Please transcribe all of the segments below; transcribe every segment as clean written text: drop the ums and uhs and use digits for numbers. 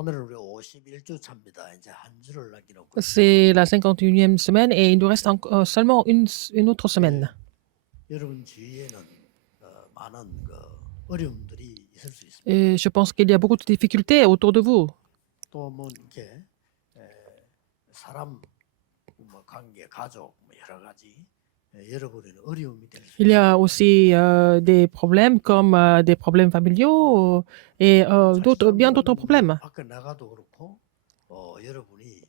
오늘은 우리 51주 차입니다. 이제 한 주를 남겨놓고 C'est la 51e semaine et il nous reste seulement une autre 예, semaine. 여러분 주위에는 많은 어려움들이 있을 수 있습니다. Et je pense qu'il y a beaucoup de difficultés autour de vous. 또 뭐 이렇게 에, 사람 뭐 관계, 가족 뭐 여러 가지 여러분에는 어려움이 될 수 Il y 있습니다. a aussi des problèmes comme des problèmes familiaux et bien d'autres problèmes. 밖에 나가도 그렇고 여러분이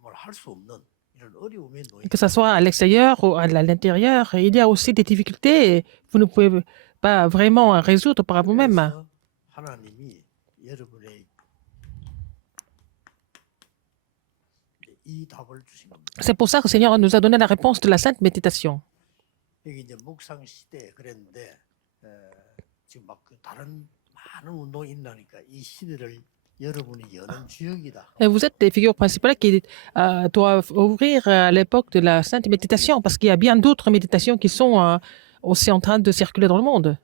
뭘 할 수 없는 이런 어려움에 놓인 Que ce soit à l'extérieur ou à l'intérieur, il y a aussi des difficultés et vous ne pouvez pas vraiment résoudre par vous-même. 그래서 하나님이 여러분의 이 답을 주신 겁니다. C'est pour ça que le Seigneur nous a donné la réponse de la sainte méditation. 여기 이제 묵상 시대 그랬는데 지금 막 다른 많은 운동이 일어나니까 이 시대를 여러분이 여는 주역이다. Et vous êtes des figures principales qui doivent ouvrir à l'époque de la sainte méditation parce qu'il y a bien d'autres méditations qui sont aussi en train de circuler dans le monde.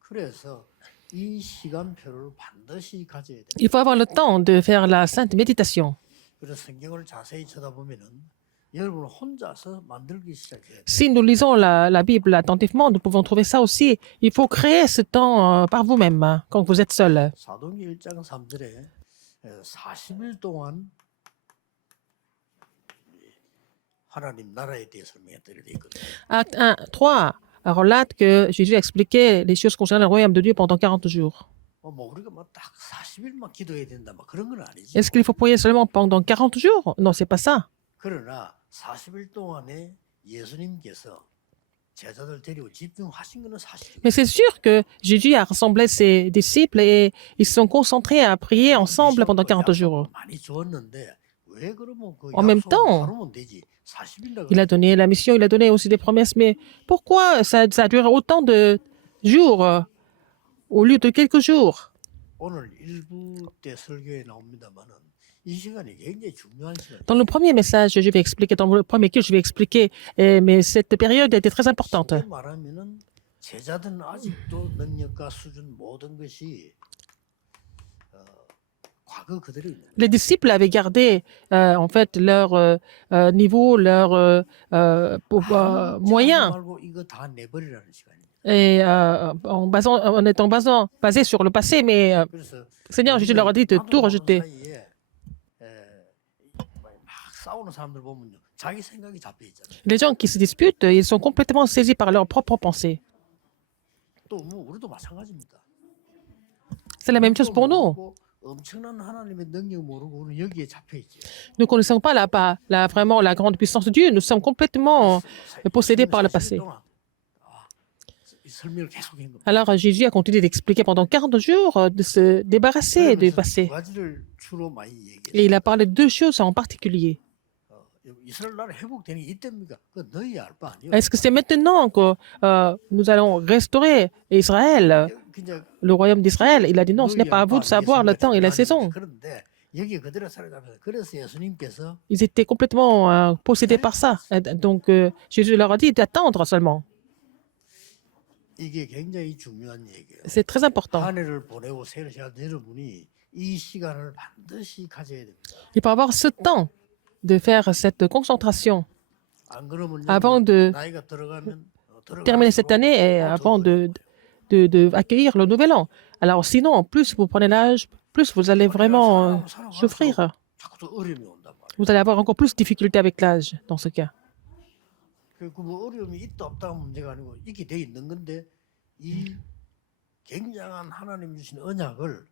그래서 이 시간표를 반드시 가져야 돼. Il faut avoir le temps de faire la sainte méditation. 그래서 성경을 자세히 쳐다보면은 여러분 혼자서 만들기 시작해야 돼. Si nous lisons la Bible attentivement, nous pouvons trouver ça aussi. Il faut créer ce temps par vous-même quand vous êtes seul. 사도행전 1장 3절에 40일 동안 하나님 나라에 대해 설명했다고 되어 있거든요. Acte 1, 3 relate que Jésus a expliqué les choses concernant le royaume de Dieu pendant 40 jours. 뭐 우리가 딱 40일만 기도해야 된다 막 그런 건 아니지. Est-ce qu'il faut prier seulement pendant 40 jours? Non, c'est pas ça. 그러나 40일 동안에 예수님께서 제자들 데리고 집중하신 거는 사실이에요. Mais c'est sûr que Jésus a rassemblé ses disciples et ils se sont concentrés à prier ensemble pendant 40 jours. 많이 주었는데 왜 그러면 그 En même 약속을 temps, 다루면 되지? 40일이라고. Il a donné la mission, il a donné aussi des promesses, mais pourquoi ça dure autant de jours au lieu de quelques jours? 오늘 일부 때 설교에 나옵니다만은 이 시간이 굉장히 중요한 시간이에요. Dans le premier message, je vais expliquer, dans le premier culte, je vais expliquer, mais cette période était très importante. 쉽게 말하면은 제자들은 아직도 능력과 수준 모든 것이 과거 그대로 있는. Les disciples avaient gardé en fait leur niveau, leur moyens, 말고 이거 다 내버리라는 시간입니다. et en étant basés sur le passé, mais 그래서 Seigneur Jésus leur a dit de tout rejeter. 사이에 막 싸우는 사람들 보면요, 자기 생각이 잡혀 있잖아요. Les gens qui se disputent, ils sont complètement saisis par leurs propres pensées. 또 우리도 마찬가지입니다. C'est la même chose pour nous. 엄청난 하나님의 능력 모르고 우리는 여기에 잡혀 있지. Nous ne connaissons pas vraiment la grande puissance de Dieu. Nous sommes complètement possédés par le passé. 설명을 계속한 겁니다. Alors Jésus a continué d'expliquer pendant 40 jours de se débarrasser du passé. 두 가지를 주로 많이 얘기해요. Et il a parlé de deux choses en particulier. 이스라엘 나라 회복되는 게 이때입니까? 그 너희 알 바 아니에요. Est-ce que c'est maintenant que nous allons restaurer Israël, 그냥 le royaume d'Israël? Il a dit non, ce n'est pas à vous de savoir le temps et la saison. 그런데 여기 그대로 살아가면서 그래서 예수님께서 Ils étaient complètement possédés par ça. Et donc Jésus leur a dit d'attendre seulement. 이게 굉장히 중요한 얘기예요. C'est très important. 한 해를 보내고 새로 시작한 여러분이 이 시간을 반드시 가져야 됩니다. Il faut avoir ce temps de faire cette concentration 안 그러면 avant de 나이가 들어가면 terminer cette année et avant de accueillir le nouvel an. Alors sinon, plus vous prenez l'âge, plus vous allez vraiment souffrir. 자꾸 더 어려움이 온단 말이에요. Vous allez avoir encore plus de difficultés avec l'âge dans ce cas. 뭐 어려움이 있다 없다가 문제가 아니고 있게 돼 있는 건데 이 굉장한 하나님 주신 언약을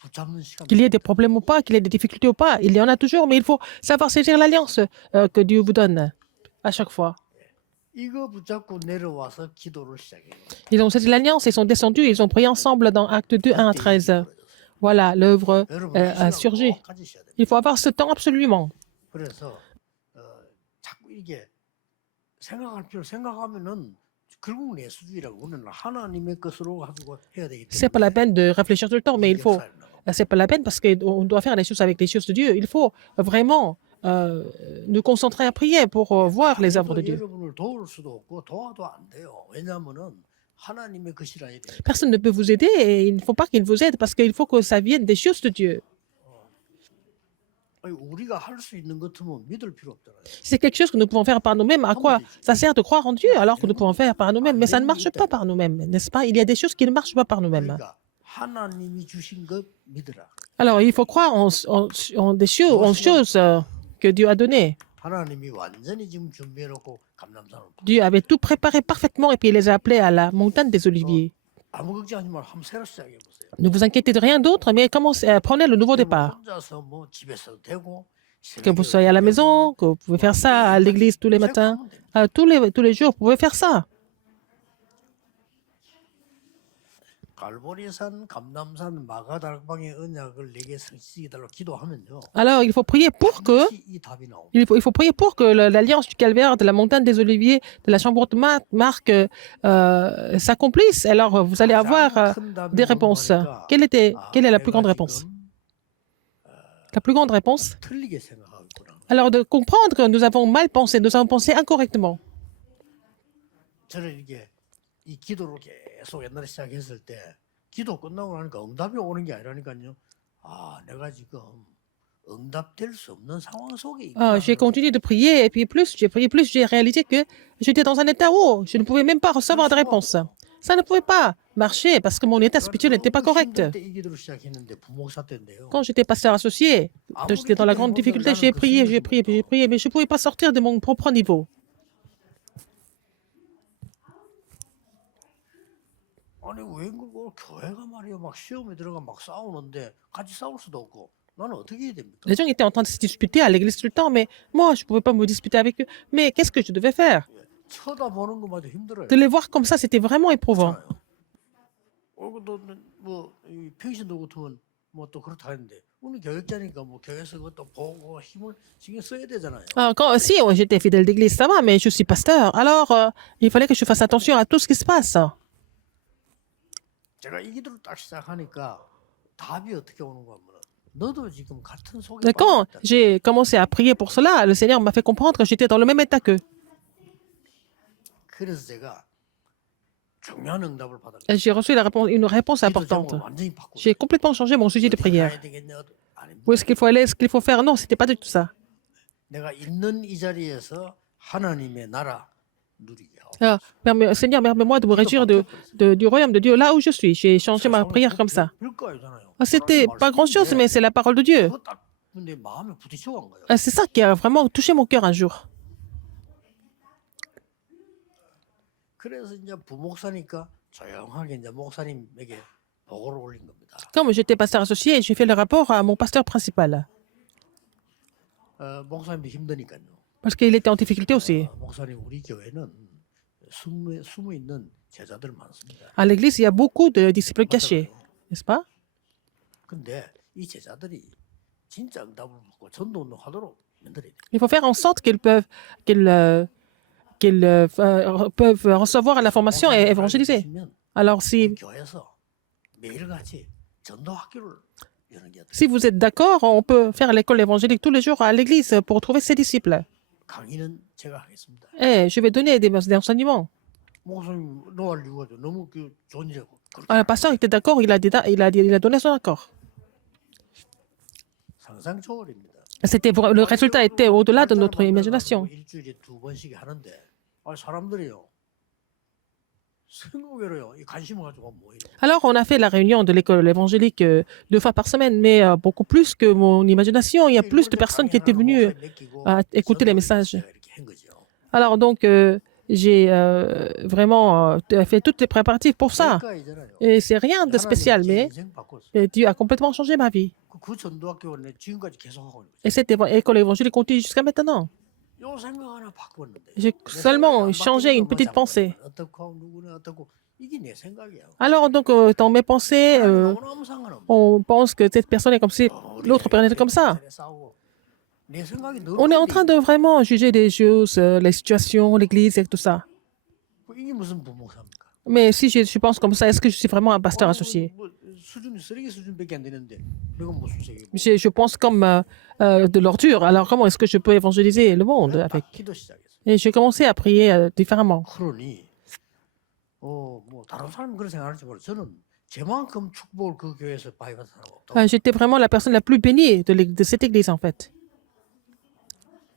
붙잡는 시간. Qu'il y ait des problèmes ou pas, qu'il y ait des difficultés ou pas, il y en a toujours, mais il faut savoir saisir l'alliance que Dieu vous donne à chaque fois. 이거 붙잡고 내려와서 기도를 시작해요. Ils ont saisi l'alliance, ils sont descendus, ils ont prié ensemble dans Acte 2, 1 à 13. Voilà, l'œuvre a surgi. Il faut avoir ce temps absolument. 그래서 자꾸 이게 생각하면은 결국 내수주의라고 우리는 하나님의 것으로 가지고 해야 되기 때문에. C'est pas la peine de réfléchir tout le temps, mais il faut. C'est pas la peine parce qu'on doit faire les choses avec les choses de Dieu. Il faut vraiment nous concentrer à prier pour voir les œuvres de Dieu. 여러분을 도울 수도 없고 도와도 안 돼요. 왜냐하면은 하나님의 것이라 해야 돼. Personne ne peut vous aider et il ne faut pas qu'il vous aide parce qu'il faut que ça vienne des choses de Dieu. 아니, 우리가 할 수 있는 것 같으면 믿을 필요 없잖아요. Si c'est quelque chose que nous pouvons faire par nous-mêmes, à quoi ça sert de croire en Dieu alors que nous pouvons faire par nous-mêmes? Mais ça ne marche pas par nous-mêmes, n'est-ce pas? Il y a des choses qui ne marchent pas par nous-mêmes. 그러니까 하나님이 주신 것 믿으라. Alors, il faut croire en des choses, en choses que Dieu a données. 하나님이 완전히 지금 준비해놓고 감람산을 Dieu avait tout préparé parfaitement et puis il les a appelés à la montagne des Oliviers. 아무 걱정하지 말고 한번 새로 시작해 보세요. Ne vous inquiétez de rien d'autre, mais prenez le nouveau départ. 혼자서 뭐 집에서 되고 Que vous soyez à la maison, que vous pouvez faire ça à l'église tous les matins, tous les jours, vous pouvez faire ça. 갈보리산, 감람산, 마가다락방의 언약을 내게 성취시키게 달라고 기도하면요. Alors, il faut prier pour que 반드시 이 답이 나옵니다. il faut prier pour que l'alliance du Calvaire, de la montagne des Oliviers, de la chambre de Marc s'accomplisse. Alors, vous allez avoir 큰 답이 des réponses. 궁금하니까 Quelle est la plus 내가 grande réponse? 지금 La plus grande réponse? 틀리게 생각하고 있구나. Alors, de comprendre que nous avons mal pensé, nous avons pensé incorrectement. 저는 이게 이 기도를 계속 옛날에 시작했을 때 기도 끝나고 나니까 응답이 오는 게 아니라니까요. 아, 내가 지금 응답될 수 없는 상황 속에 있구나. J'ai continué de prier et puis plus j'ai prié, plus j'ai réalisé que j'étais dans un état où je ne pouvais même pas recevoir de réponse. Ça ne pouvait pas marcher parce que mon état spirituel n'était pas correct. 이 기도를 시작했는데 부목사 때인데요. Quand j'étais pasteur associé, j'étais dans la grande difficulté, j'ai prié, mais je ne pouvais pas sortir de mon propre niveau. 아니 왜 그거 교회가 말이야 막 시험에 들어가 막 싸우는데 같이 싸울 수도 없고 나는 어떻게 해야 됩니까? Les gens étaient en train de se disputer à l'église tout le temps, mais moi, je ne pouvais pas me disputer avec eux. Mais qu'est-ce que je devais faire? 쳐다보는 것마저 힘들어요. De les voir comme ça, c'était vraiment éprouvant. 뭐 평신도 같으면 뭐 또 그렇다 했는데 우리 교육자니까 뭐 교회에서 그것도 보고 힘을 신경 써야 되잖아요. Si j'étais fidèle d'église, ça va, mais je suis pasteur. Alors, il fallait que je fasse attention à tout ce qui se passe. 제가 이 기도를 딱 시작하니까 답이 어떻게 오는가 하면 너도 지금 같은 속에 Quand 빠졌다. j'ai commencé à prier pour cela, le Seigneur m'a fait comprendre que j'étais dans le même état qu'eux. 그래서 제가 중요한 응답을 받았어요. Et j'ai reçu une réponse importante. 완전히 바꾸고 J'ai complètement changé mon sujet de prière. 가야 되겠냐? 아닙니다. Où est-ce qu'il faut aller? Est-ce qu'il faut faire? Non, c'était pas du tout ça. 내가 있는 이 자리에서 하나님의 나라 누리게 하고 Seigneur, permets-moi de me réjouir du royaume de Dieu là où je suis. J'ai changé ma prière comme ça. 별거 아니잖아요. C'était pas grand-chose, mais c'est la parole de Dieu. 그거 딱 내 마음에 부딪혀 간 거예요. C'est ça qui a vraiment touché mon cœur un jour. 그래서 이제 부목사니까 조용하게 이제 목사님에게 보고를 올린 겁니다. Comme j'étais pasteur associé, j'ai fait le rapport à mon pasteur principal. 목사님도 힘드니까요. Parce qu'il était en difficulté aussi. 목사님 우리 교회는 숨어 있는 제자들 많습니다. À l'église, il y a beaucoup de disciples cachés, n'est-ce pas? 근데 이 제자들이 진짜 응답을 받고 전도 운동하도록 만들어야 돼요. Il faut faire en sorte peuvent recevoir l'information et évangéliser. Alors, 우리 교회에서 매일같이 전도 학교를 여는 게 어때요? si vous êtes d'accord, on peut faire l'école évangélique tous les jours à l'église pour trouver ses disciples. 강의는 제가 하겠습니다. Et je vais donner des enseignements. 목사님 노할 이유가 너무 좋은 일이고. Le pasteur était d'accord, il a donné son accord. 상상 초월입니다. Le résultat était au-delà de notre imagination. 일주일에 2번씩 하는데 사람들이요. 생각외로요. 이 관심을 가지고 모여요. Alors, on a fait la réunion de l'école évangélique 2 fois par semaine, mais beaucoup plus que mon imagination. Il y a plus de personnes qui étaient venues à écouter les messages. Alors, donc, j'ai vraiment fait tous les préparatifs pour ça. Et c'est rien de spécial, mais Dieu a complètement changé ma vie. 그 전도학교는 지금까지 계속 하고 있는 거예요. Et cette école évangélique continue jusqu'à maintenant. 요 생각 하나 바꿨는데. J'ai seulement changé une petite pensée. 어떻고 누구는 어떻고 이게 내 생각이야. Alors, donc, dans mes pensées, 아무 상관없어. on pense que cette personne est comme si l'autre personne est comme ça. 내 생각이 늘 On est en train de vraiment juger les choses, les situations, l'église et tout ça. 이게 무슨 부목사입니까? Mais si je pense comme ça, est-ce que je suis vraiment un pasteur associé? 수준이 쓰레기 수준밖에 안 되는데 내가 무슨 책이고? Je pense comme de l'ordure. Alors, comment est-ce que je peux évangéliser le monde avec? 기도 시작했어. Et j'ai commencé à prier différemment. 그러니 뭐 다른 사람은 그런 생각할지 모르. 저는 제만큼 축복을 그 교회에서 많이 받은 사람 없다고. J'étais vraiment la personne la plus bénie de cette église, en fait.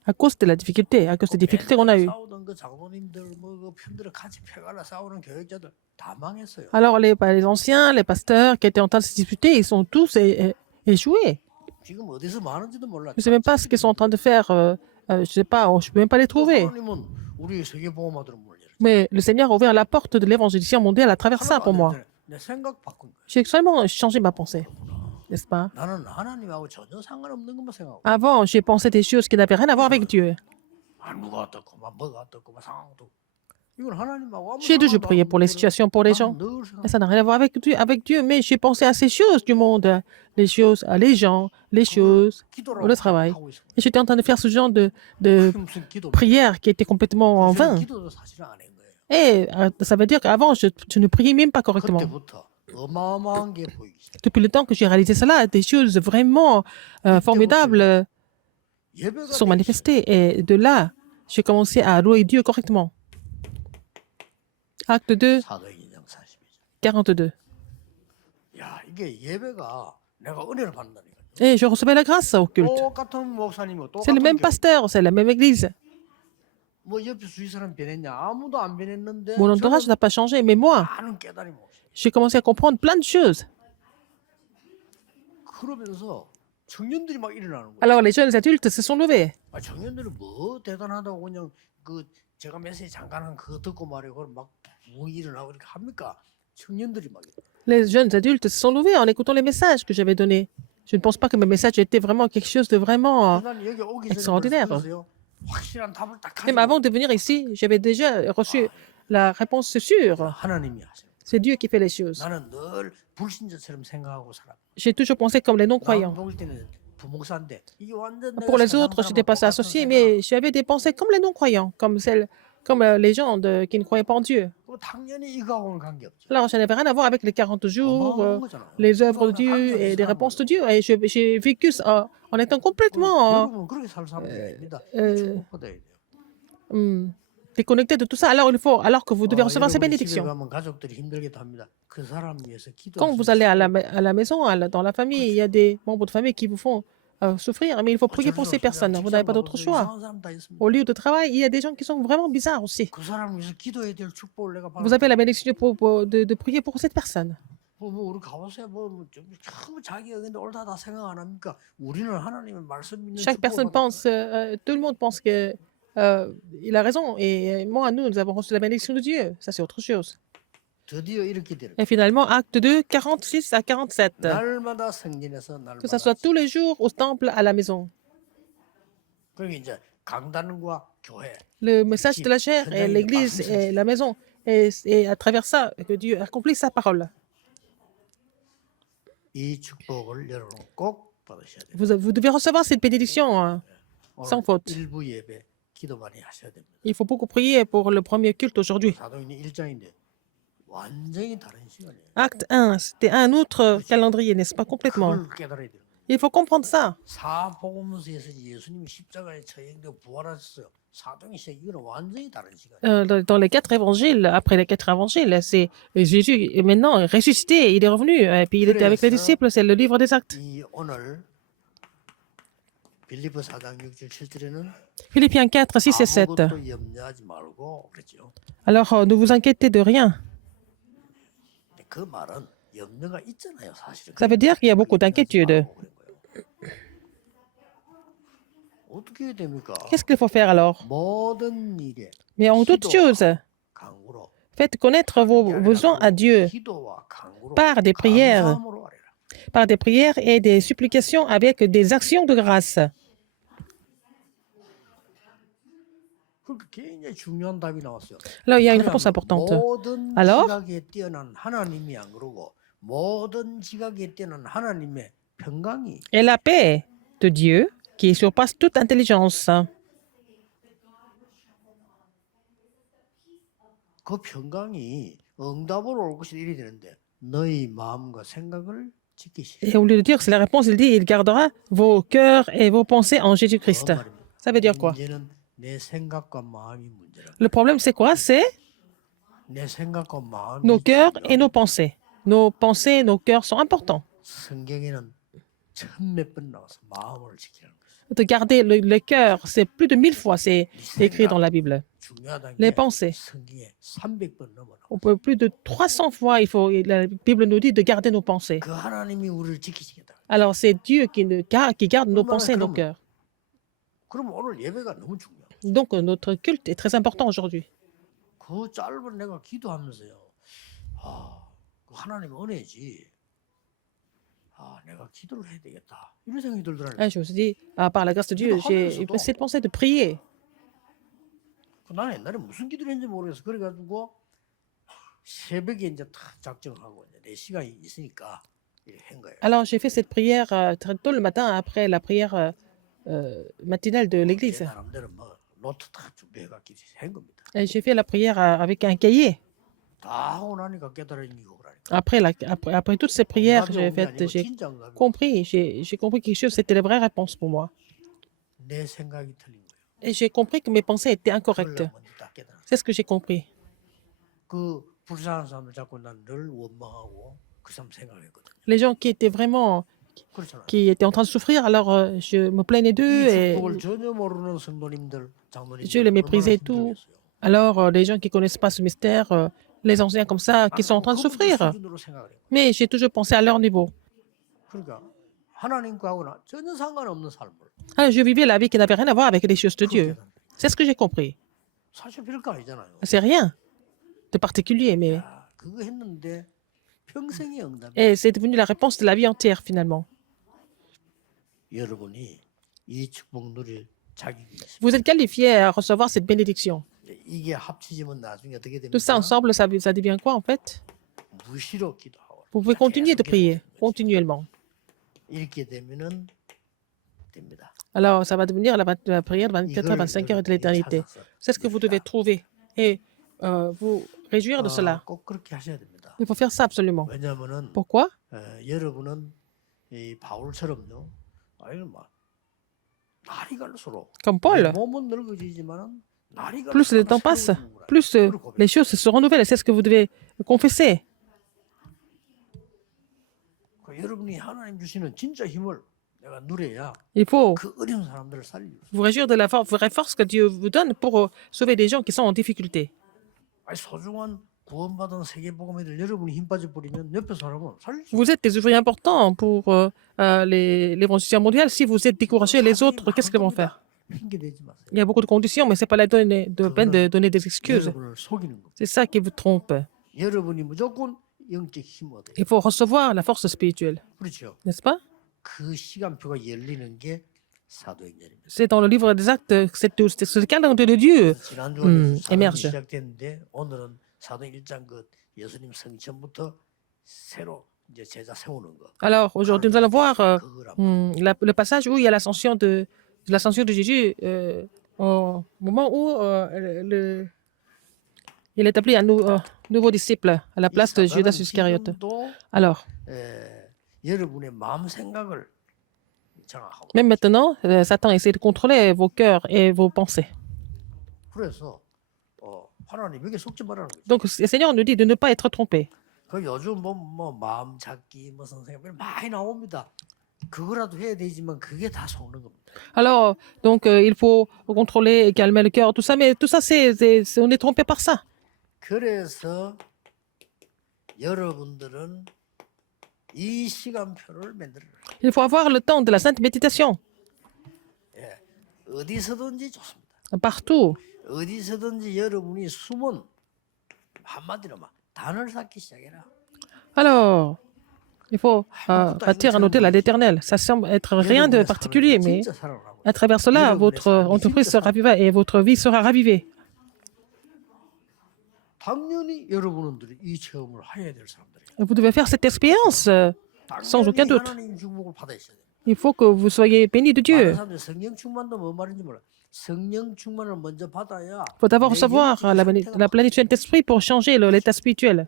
À cause de la difficulté, à cause des difficultés qu'on a eues. 싸우던 그 장로님들 뭐그 편들어 같이 패갈라 싸우는 교역자들 다 망했어요. Alors, les anciens, les pasteurs qui étaient en train de se disputer, ils sont tous échoués. 지금 어디서 많은지도 몰라. Je ne sais même pas ce qu'ils sont en train de faire. Je ne sais pas, je ne peux même pas les trouver. 하나님은 우리 세계 보험하도록 문을 열었어요. Mais le Seigneur a ouvert la porte de l'évangélisation mondiale à travers ça pour moi. 내 생각 바꾼 거예요. J'ai seulement changé ma pensée, n'est-ce pas? 나는 하나님하고 전혀 상관없는 것만 생각하고. Avant, j'ai pensé des choses qui n'avaient rien à voir avec Dieu. 아 누가 어떻고 막 뭐가 어떻고 막 상황도. 이건 하나님하고 J'ai toujours prié pour les situations, pour les gens. Et ça n'a rien à voir avec Dieu, mais j'ai pensé à ces choses du monde, les choses, les gens, les choses, le travail. Et j'étais en train de faire ce genre de 무슨 기도. prière qui était complètement en vain. 기도도 사실은 안 한 거예요. Et ça veut dire qu'avant, je ne priais même pas correctement. 그때부터 어마어마한 게 보이기 시작. Depuis le temps que j'ai réalisé cela, des choses vraiment formidables 예배가 sont 되기 manifestées. Et de là, j'ai commencé à louer Dieu correctement. Acte 2, 사도행전 42장. 42. 야 이게 예배가 내가 은혜를 받는다니까. Et je recevais la grâce au culte. 똑같은 목사님이고 C'est le 똑같은 même 교회. pasteur, c'est la même église. 뭐 옆에 주위 사람 변했냐? 아무도 안 변했는데 Mon entourage n'a pas changé, mais moi, 많은 깨달음이 오시. j'ai commencé à comprendre plein de choses. 그러면서 청년들이 막 일어나는 거예요. Alors les jeunes adultes se sont levés. 아, 청년들이 뭐 대단하다고 그냥 그 제가 메시지 잠깐 한 그거 듣고 말이에요. 그럼 막 부흥이 일어나고 이렇게 합니까? 청년들이 막. Les jeunes adultes se sont levés en écoutant les messages que j'avais donnés. Je ne pense pas que mes messages étaient vraiment quelque chose de vraiment... 난 여기 오기 전에 extraordinaire. 벌써요. 확실한 답을 딱 Même avant de venir ici, j'avais déjà reçu la réponse sûre. 하나님이 하세요. C'est Dieu qui fait les choses. 나는 늘 불신자처럼 생각하고 살아. J'ai toujours pensé comme les non-croyants. 볼 때는 부목사인데 이게 완전 Pour les autres, je n'étais pas associé, mais j'avais des pensées comme les non-croyants, comme les gens qui ne croyaient pas en Dieu. 당연히 이거하고는 관계없죠. Alors, ça n'avait rien à voir avec les 40 jours, 어마어마한 거잖아요. les œuvres de Dieu et les réponses de Dieu. Et j'ai vécu ça en étant complètement 여러분 그렇게 살 사람이 아닙니다. 에, 축복받아야 돼요. déconnecté de tout ça, alors que vous devez recevoir ces 여러분이 집에 bénédictions. 가면 가족들이 힘들게도 합니다. 그 사람 위해서 Quand vous allez à la maison, dans la famille, il y a des membres de famille qui vous font souffrir, mais il faut prier pour ces personnes. Vous n'avez pas d'autre choix. Au lieu de travail, il y a des gens qui sont vraiment bizarres aussi. 그 사람 위해서 기도해야 될 축복을 내가 Vous avez la bénédiction de prier pour cette personne. 뭐 우리 가보세요. 좀 자기 의견도 옳다 다 생각 안 합니까? 우리는 하나님의 말씀 믿는 Chaque personne pense, tout le monde pense que il a raison. Et moi, nous avons reçu la bénédiction de Dieu. Ça, c'est autre chose. 드디어 이렇게 되는 Et finalement, acte 2, 46 à 47. 날마다 성전에서 Que ça 날마다 soit tous les jours au temple, à la maison. 그러니까 이제 강단과 교회 Le message de la chair et l'église et la maison. Et à travers ça, que Dieu accomplit sa parole. 이 축복을 여러분 꼭 받으셔야 돼요. Vous devez recevoir cette bénédiction sans 오늘 faute. 일부 예배 기도 많이 하셔야 됩니다. Il faut beaucoup prier pour le premier culte aujourd'hui. 사도행전 1장인데 완전히 다른 시간이에요. Acte 1, c'était un autre calendrier, n'est-ce pas? Complètement. 그걸 깨달아야 돼요. Il faut comprendre ça. 사복음서에서 예수님이 십자가에 처형되고 부활하셨어요. 사도행 시작 이거는 완전히 다른 시간이에요. Dans les 4 évangiles, après les 4 évangiles, c'est Jésus est maintenant ressuscité, il est revenu, et puis il était avec les disciples, c'est le livre des actes. 이 오늘 빌립보 4장 6절 7절에는 Philippiens 4, 6 et 7. 아무것도 염려하지 말고 그랬죠. Alors, ne vous inquiétez de rien. 그 말은 염려가 있잖아요, 사실은. Ça veut dire qu'il y a beaucoup d'inquiétudes. 어떻게 해야 됩니까? Qu'est-ce qu'il faut faire alors? 모든 일에 Mais en toute chose, 강구로 faites connaître vos besoins à Dieu 기도와 강구로 par des prières, 감사함으로 하리라. par des prières et des supplications avec des actions de grâce. 그러니까 굉장히 중요한 답이 나왔어요. Là, il y a une réponse importante. 모든 Alors? 지각에 뛰어난 하나님이 안 그러고 모든 지각에 뛰어난 하나님의 평강이 Et la paix de Dieu qui surpasse toute intelligence. 그 평강이 응답으로 올 것이 일이 되는데 너희 마음과 생각을 지키시라. Et au lieu de dire que c'est la réponse, il dit il gardera vos cœurs et vos pensées en Jésus-Christ. Ça veut dire quoi? 문제는 내 생각과 마음이 문제라. Le problème, c'est quoi? C'est 내 생각과 마음이 nos cœurs et 중요하고 nos pensées. Nos pensées et nos cœurs sont importants. 성경에는 천몇 번 나와서 마음을 지키는 거죠. De garder le cœur, c'est plus de 1000 fois, c'est écrit dans la Bible. 중요하다는 Les 게 pensées. 성경에 300번 넘어. On peut plus de 300 fois, la Bible nous dit de garder nos pensées. 그 하나님이 우리를 지키시겠다. Alors c'est Dieu qui garde nos pensées et nos cœurs. 그럼 오늘 예배가 너무 중요해요. Donc notre culte est très important aujourd'hui. 그 짧은 내가 기도하면서요. 그 하나님 은혜지. 내가 기도를 해야 되겠다. 이런 생각이 들더라고요. Je me suis dit, par la grâce de Dieu, j'ai eu cette pensée de prier. 나는 옛날에 무슨 기도를 했는지 모르겠어. 그래가지고 새벽에 이제 다 작정하고 이제 내 시간이 있으니까 한 거예요. Alors j'ai fait cette prière très tôt le matin après la prière matinale de 제 l'église. 나름대로 뭐 노트 다 준비해갖고 한 겁니다. Et j'ai fait la prière avec un cahier. 다 하고 나니까 깨달으니까 그러니까. Après toutes ces prières que 응답이 j'avais 온 게 faites, 아니고 j'ai 진짜 응답이 compris, j'ai compris quelque chose, c'était la vraie réponse pour moi. 내 생각이 틀린 거예요. Et j'ai compris que mes pensées étaient 그걸 incorrectes. 나 먼저 딱 깨달았어요. C'est ce que j'ai compris. 그 불쌍한 사람을 자꾸 난 늘 원망하고 그 사람 생각했거든. Les gens qui étaient vraiment, 그렇잖아요. qui étaient en train de souffrir, alors je me plaignais d'eux 이 et 축복을 전혀 모르는 성도님들, 장로님들 je les 얼마나 méprisais et tout. 힘들겠어요. Alors les gens qui connaissent pas ce mystère, les anciens comme ça, qui sont en train de 그분들 souffrir. 수준으로 생각을 해요. Mais j'ai toujours pensé à leur niveau. 그러니까 하나님과는 전혀 상관없는 삶을 Alors, je vivais la vie qui n'avait rien à voir avec les choses de Dieu. C'est ce que j'ai compris. 사실 별거 아니잖아요. C'est rien de particulier, mais 그거 했는데 평생의 응답이. et c'est devenu la réponse de la vie entière finalement. 여러분이 이 축복 누릴 자격이 있습니다. Vous êtes qualifié à recevoir cette bénédiction. 이게 합치지면 나중에 어떻게 Tout ça 됩니까? ensemble, ça devient quoi en fait? 무시로 기도하고 Vous pouvez continuer de prier continuellement. 이렇게 되면은 됩니다. Alors, ça va devenir la prière de 24 heures, 이걸 25 heures de 여러분이 l'éternité. 찾아서 C'est ce que vous devez trouver et vous réjouir de cela. 꼭 그렇게 하셔야 됩니다. Il faut faire ça absolument. 왜냐하면은 Pourquoi? 여러분은 이 바울처럼요. 아니 막 날이 갈수록 Comme Paul, 몸은 늙어지지만은 날이 plus le temps passe, plus les choses se renouvellent. C'est ce que vous devez confesser. 여러분이 하나님 주시는 진짜 힘을 내가 누려야 Il faut 그 어려운 사람들을 살리고. vous réjouir de la vraie force que Dieu vous donne pour sauver des gens qui sont en difficulté. 아니 소중한 구원받은 세계복음애들 여러분이 힘 빠져 버리면 옆에 사람은 살릴 수. Vous êtes des ouvriers importants pour l'évangile mondial. Si vous êtes découragés, les autres, qu'est-ce qu'ils vont faire? 핑계 대지 마세요. Il y a beaucoup de conditions, mais ce n'est pas la peine de donner des excuses. 여러분을 속이는 거. C'est ça qui vous trompe. 여러분이 무조건 영적 힘 얻어요. Il faut recevoir la force spirituelle, 그렇죠. n'est-ce pas? 그 시간표가 열리는 게 사도행전입니다. C'est dans le livre des actes, c'est le calendrier de Dieu. 지난주에 사도행전 émerge. 시작됐는데 오늘은 사도 1장 그 예수님 성천부터 새로 이제 제자 세우는 거. Alors, aujourd'hui, nous allons voir 그거랑 le passage où il y a l'ascension de Jésus au moment où il établit un nouveau disciple à la place de Judas Iscariote. 지금도 Alors, 여러분의 마음 생각을 장악하고. même maintenant, Satan essaie de contrôler vos cœurs et vos pensées. 그래서 하나님에게 속지 말라는 거죠. Donc, le Seigneur nous dit de ne pas être trompé. 그 요즘 뭐 마음 잡기 무슨 생각 많이 나옵니다. 그거라도 해야 되지만 그게 다 속는 겁니다. Alors, donc, il faut contrôler et calmer le cœur, tout ça, mais tout ça, on est trompé par ça. 그래서 여러분들은 이 시간표를 만들어라. Il faut avoir le temps de la sainte méditation, 어디서든지 좋습니다. partout. 어디서든지 여러분이 숨은 한마디로 막 단을 쌓기 시작해라. Alors, il faut bâtir un hôtel à l'Éternel. Ça semble être rien de particulier, mais 진짜 살아나고. à travers cela, votre entreprise sera ravivée et votre vie sera ravivée. 당연히 여러분들이 이 체험을 해야 될 사람들이에요. Vous devez faire cette expérience sans aucun doute. 하나님 축복을 받으셔야 돼요. Il faut que vous soyez bénis de 많은 Dieu. 사람들이 성령 충만도 뭐 말인지 몰라. 성령 충만을 먼저 받아야 Il faut d'abord 내 recevoir 영적인 상태가 la plénitude d'esprit pour changer l'état spirituel.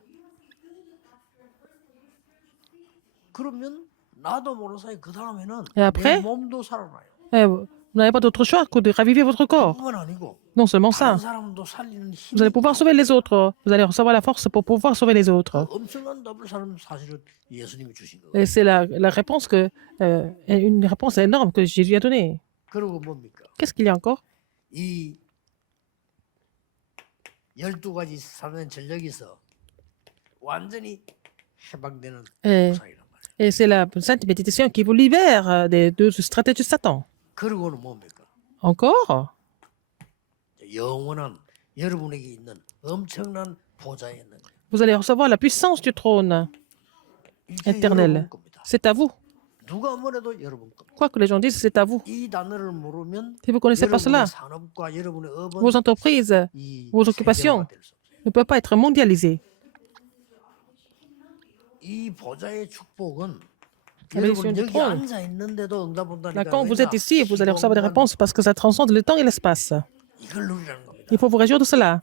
그러면 나도 모르는 사이 그 다음에는 Et après? 내 몸도 살아나요. Et Vous n'avez pas d'autre choix que de raviver votre corps. 그뿐만 아니고 Non seulement 다른 ça, 사람도 살리는 vous allez 힘이 pouvoir sauver les autres. Vous allez recevoir la force pour pouvoir sauver les 그 autres. 엄청난 답을 사실은 예수님이 주신 거예요. Et c'est la réponse une réponse énorme que Jésus a donnée. 그리고 뭡니까? Qu'est-ce qu'il y a encore? 이 12가지 사는 전력에서 완전히 해방되는 Et, 보상이란 말이에요. et c'est la sainte méditation qui vous libère de ce stratège de Satan. 그리고는 뭡니까? Encore? 영원한 여러분에게 있는 엄청난 보좌에 있는 거예요. Vous allez recevoir la puissance du trône 이게 éternel. 여러분 겁니다. C'est à vous. 누가 뭐래도 여러분 겁니다. Quoi que les gens disent, c'est à vous. 이 단어를 모르면 Si vous ne connaissez pas cela, 여러분의 산업과 여러분의 업은 vos entreprises 이 vos occupations 세계화될 수 없어요. ne peuvent pas être mondialisées. 이 보좌의 축복은 La bénédiction 여러분 du 여기 trône. 앉아 있는데도 응답 온다니까. Là, quand vous êtes ici, vous allez recevoir des 시공간, réponses parce que ça transcende le temps et l'espace. 이걸 누리라는 겁니다. Il faut vous réjouir de cela.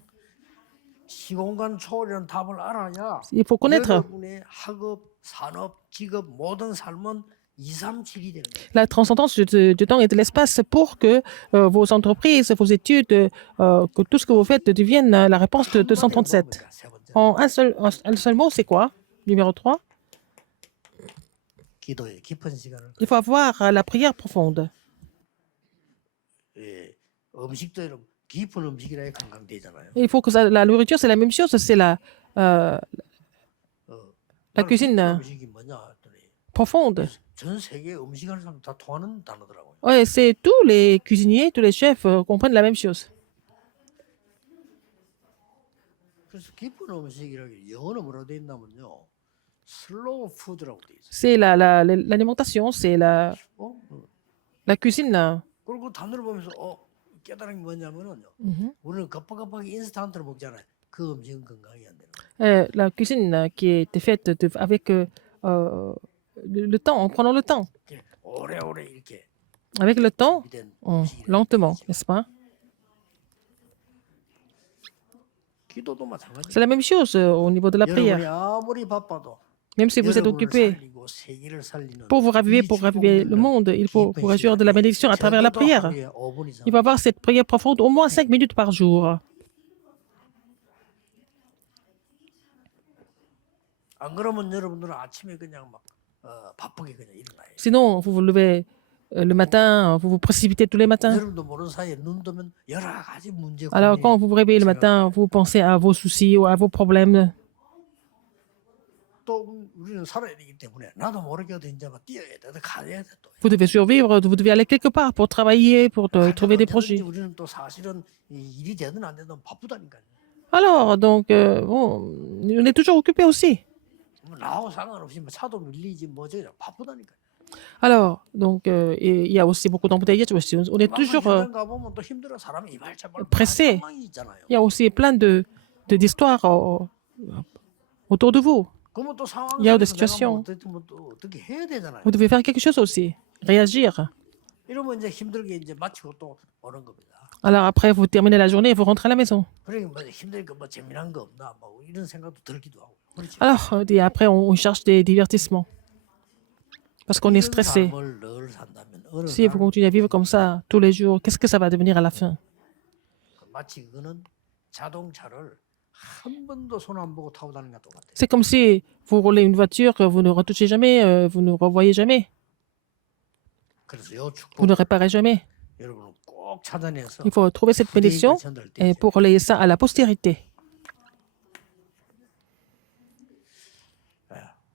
시공간 초월이라는 답을 알아야 Il faut connaître 여러분의 학업, 산업, 직업 모든 삶은 237이 되는 거예요. la transcendance du temps et de l'espace pour que vos entreprises, vos études, que tout ce que vous faites devienne la réponse de 237. 뭡니까? 세 번째. En un seul mot, c'est quoi? Numéro 3. 기도의 깊은 시간을. Il faut avoir la prière profonde. 예, 음식도 여러분 깊은 음식이라 건강되잖아요. Il faut que la nourriture, c'est la même chose, c'est la 나는 cuisine 깊은 음식이 뭐냐 했더니 profonde. 전 세계 음식하는 사람 다 통하는 단어더라고요. Ouais, c'est tous les cuisiniers, tous les chefs comprennent la même chose. 그래서 깊은 음식이라고 영어로 뭐라고 돼 있냐면요. 슬로우 푸드라고 돼 있어요. C'est l'alimentation, c'est la cuisine. 그리고 단어를 보면서 깨달은 게 뭐냐면은요. 우리는 급하게 인스턴트로 먹잖아요. 그 음식은 건강이 안 되는 거예요. La cuisine qui était faite avec le temps, en prenant le temps. 이렇게 오래오래 이렇게 Avec le temps, 준비된 lentement, 음식이라는 거죠. n'est-ce pas? 기도도 마찬가지예요. C'est la même chose au niveau de la 여러분이 prière. 아무리 바빠도 Même si vous êtes 여러분을 occupé 살리고 세계를 살리는 pour vous raviver, 이 pour raviver le monde, il faut vous réjouir de la bénédiction à travers la 적어도 prière. 하루에 5분 이상. Il faut avoir cette prière profonde au moins 5 minutes par jour. 안 그러면 여러분들은 아침에 그냥 막 바쁘게 그냥 일어나요. Sinon, vous vous levez le matin, vous vous précipitez tous les matins. 여러분도 모르는 사이에 눈 뜨면 여러 가지 문제 Alors, quand vous vous réveillez le matin, vous pensez à vos soucis ou à vos problèmes. 또 우리는 살아야 되기 때문에 나도 모르게 어딘지 막 뛰어야 돼, 가야 돼 또. Vous devez survivre, vous devez aller quelque part pour travailler, pour trouver des 언제든지 projets. 우리는 또 사실은 이 일이 되든 안 되든 바쁘다니까요. Alors, donc, bon, on est toujours occupé aussi. 뭐 나하고 상관없이 뭐 차도 밀리지 뭐저 바쁘다니까요. Alors, donc, il y a aussi beaucoup d'embouteillages aussi. On est toujours 현장 가보면 또 힘들어 사람이 이발저발 pressé. 상황이 있잖아요. Il y a aussi plein d'histoires autour de vous. 그러면 또 상황 Il y a des 속에서 내가 situations. 또 어떻게 해야 되잖아요. Vous devez faire quelque chose aussi, réagir. 이러면 이제 힘들게 이제 마치고 또 오는 겁니다. Alors après, vous terminez la journée et vous rentrez à la maison. 그러니까 뭐 힘들니까 뭐 재미난 거 없나 뭐 이런 생각도 들기도 하고. 그렇지. Alors, et après, on cherche des divertissements. Parce qu'on est 이런 stressé. 삶을 늘 산다면 어느 Si vous 날 continuez à vivre comme ça tous les jours, qu'est-ce que ça va devenir à la fin? 마치 그거는 자동차를 한 번도 손 안 보고 타고 다니는 것과 똑같아요. C'est comme si vous roulez une voiture que vous ne retouchez jamais, vous ne revoyez jamais, 그래서 요 vous ne 축복 réparez jamais. 여러분은 꼭 찾아내서 Il faut trouver cette bénédiction 전달 et 때 pour relayer ça à la postérité.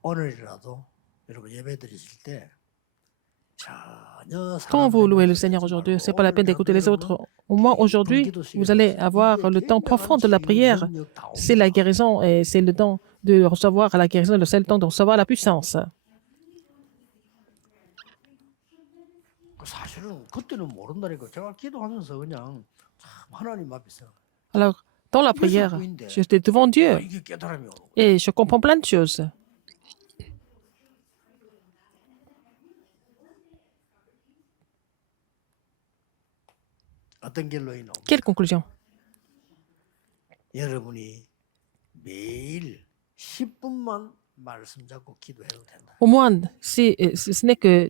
오늘이라도 여러분 예배 드리실 때 전혀 Quand vous louez le Seigneur aujourd'hui, ce n'est pas la peine d'écouter les autres. Au moins aujourd'hui, vous allez avoir le temps profond de la prière. C'est la guérison et c'est le temps de recevoir la guérison, c'est le temps de recevoir la puissance. 사실은 그때는 모른다니까 제가 기도하면서 그냥 참 하나님 앞에서 Alors, dans la prière, j'étais devant Dieu 이게 깨달음이 오는 거예요. et je comprends plein de choses. 어떤 결론이 나옵니까? Quelle conclusion? 여러분이 매일 10분만 말씀 잡고 기도해도 된다. Au moins, si ce n'est que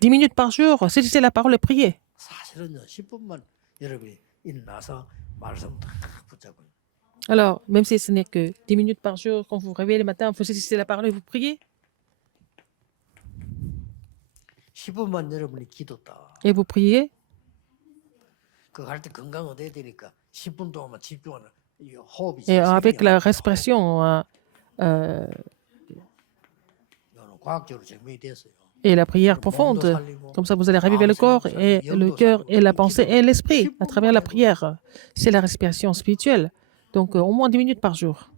10 minutes par jour, saisissez la parole et priez. 사실은요 10분만 여러분이 일어나서 말씀 딱 붙잡고요. Alors, même si ce n'est que 10 minutes par jour, quand vous vous réveillez le matin, vous saisissez la parole et vous priez. 10분만 여러분이 기도다. Et vous priez. 그거 할 때 건강 얻어야 되니까 10분 동안만 집중하는 이 호흡이 Et avec la 생명이야. respiration 이거는 과학적으로 증명이 됐어요. et la prière 몸도 profonde, 살리고 comme ça vous allez raviver le corps et le cœur et la pensée et l'esprit à travers la prière. C'est la respiration spirituelle. Donc, au moins 10 minutes par jour.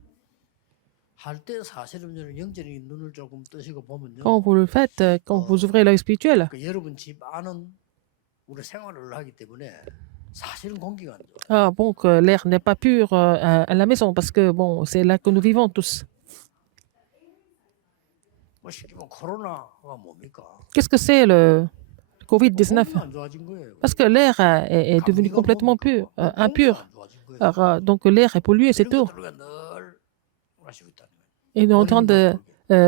할 때 사실은 영적인 눈을 조금 뜨시고 보면요. Quand vous le faites, quand vous ouvrez l'œil spirituel, 그 여러분 집 안은 우리 생활을 하기 때문에 사실은 공기가 안 좋아. ah, bon, que l'air n'est pas pur à la maison parce que bon, c'est là que nous vivons tous. 뭐 쉽게 뭐 코로나가 뭡니까? Qu'est-ce que c'est le Covid-19? 공기가 안 좋아진 거예요. Parce que l'air est devenu complètement pur, impur. Alors, donc l'air est pollué, c'est tout. 우리가 늘 마시고 있다는 거예요. Et nous sommes en train de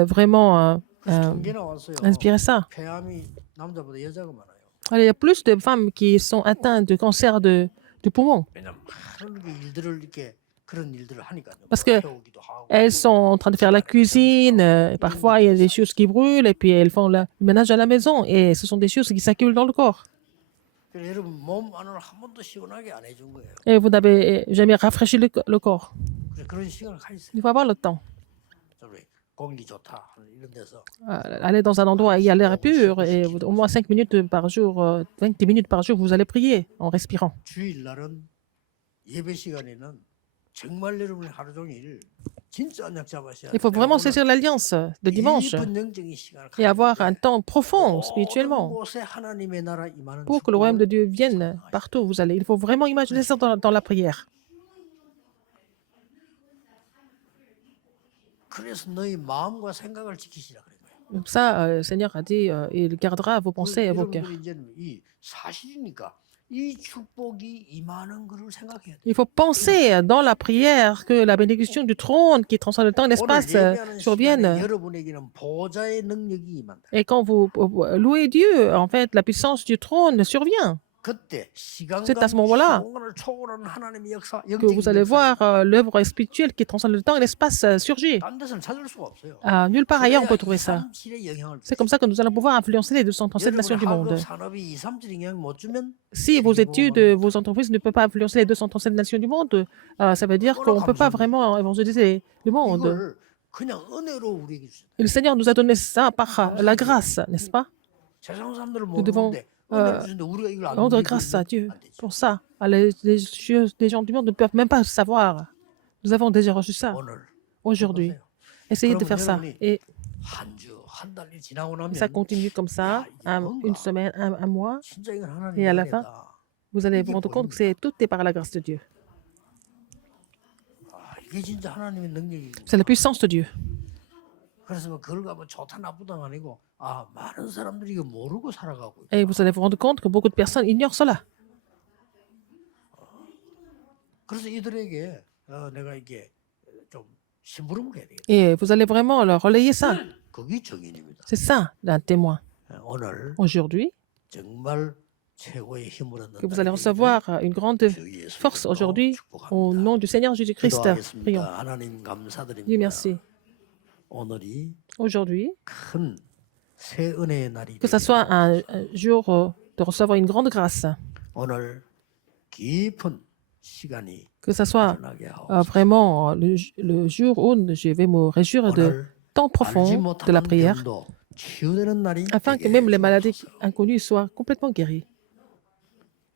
vraiment 통계 나왔어요. inspirer ça. 폐암이 남자보다 여자가 많아요. Alors, il y a plus de femmes qui sont atteintes de cancer du poumon 왜냐면 많은 게 일들을 이렇게 그런 일들을 하니까요. Parce que 태우기도 하고. elles sont en train de faire la cuisine. Parfois, il y a des choses qui brûlent et puis elles font le ménage à la maison. Et ce sont des choses qui s'accumulent dans le corps. 그래서 여러분 몸 안을 한 번도 시원하게 안 해준 거예요. Et vous n'avez jamais rafraîchi le corps. 그래서 그런 시간을 가지세요. Il faut avoir le temps. 좀 공기 좋다 이런 데서 Aller dans un endroit où il y a l'air pur et au moins 5 minutes par jour, 20 minutes par jour, vous allez prier en respirant. 주일날은 예배 시간에는 정말 여러분이 하루 종일 진짜 언약 잡으셔야 Il faut vraiment saisir l'alliance de dimanche 깊은 영적인 시간을 et avoir un temps profond 모든 spirituellement 곳에 하나님의 나라 임하는 pour que le royaume de 축복을 Dieu vienne partout où vous allez. Il faut vraiment imaginer ça dans la prière. 그래서 너희 마음과 생각을 지키시라 그런 거예요. Donc ça, le Seigneur a dit, il gardera vos pensées et vos cœurs. 여러분들이 이제는 이 사실이니까 이 축복이 임하는 것을 생각해야 돼요. Il faut penser dans la prière que la bénédiction du trône qui transcende le temps et 오늘 l'espace 예배하는 시간에 survienne. 여러분에게는 보좌의 능력이 임한다. Et quand vous louez Dieu, en fait, la puissance du trône survient. 그때 C'est à ce moment-là 시간을 초월하는 하나님의 역사, Que vous allez voir l'œuvre spirituelle qui transcende le temps et l'espace surgir. 딴 데서는 찾을 수가 없어요. Nulle part ailleurs on peut trouver ça. 237의 영향을 C'est comme ça que nous allons pouvoir influencer les 237 nations du monde. 산업이 237의 영향 못 주면 Si vos études, vos entreprises ne peuvent pas influencer les 237 nations du monde, ça veut dire qu'on ne peut pas vraiment évangéliser le monde. 이걸 그냥 은혜로 우리에게 주셨다. Et le Seigneur nous a donné ça par la grâce, n'est-ce pas? 세상 사람들은 Nous devons 모르는데 은혜를 주는데 우리가 이걸 안 rendre 믿고 grâce à Dieu 안 되죠. pour ça. Les gens du monde ne peuvent même pas savoir. Nous avons déjà reçu ça 오늘 aujourd'hui. 해보세요. Essayez de faire ça. Et 한 주, 한 달이 지나고 나면 ça continue comme ça, une semaine, un mois. 진짜 이건 Et à 하나님의 la fin, 은혜다. vous allez vous rendre compte que tout est par la grâce de Dieu. 아, 이게 진짜 하나님의 능력이고. C'est la puissance de Dieu. 그래서 뭐 결과 뭐 좋다 나쁘다가 아니고 아 많은 사람들이 이거 모르고 살아가고 있고. Et vous allez vous rendre compte que beaucoup de personnes ignorent cela. 그래서 이들에게 내가 이게 좀 심부름을 해야 되겠다. Et vous allez vraiment leur relayer ça. 그게 정인입니다. C'est ça, un témoin. 오늘 Aujourd'hui, 정말 최고의 힘을 얻는 que vous allez recevoir une grande force aujourd'hui au nom du Seigneur Jésus-Christ. Prions. 하나님 감사드립니다. Dieu merci. 오늘이 Aujourd'hui, 큰 새 은혜의 날이 que ce soit un jour de recevoir une grande grâce, 오늘 깊은 시간이 que ce soit 일어나게 하옵소서. vraiment le jour où je vais me réjouir de 오늘 temps 알지 profond de la 못하는 prière, 병도 치유되는 날이 afin que 되게 même les maladies 주옵소서. inconnues soient complètement guéries.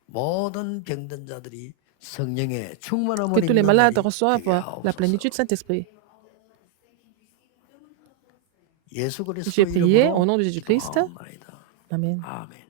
모든 병든 자들이 성령의 충만함을 Que tous les 입는 malades 날이 reçoivent 되게 la 하옵소서. plénitude du Saint-Esprit. 예수 J'ai 그리스도의 prié 이름으로 au nom de Jésus-Christ. 기도하옵나이다. Amen. 아멘.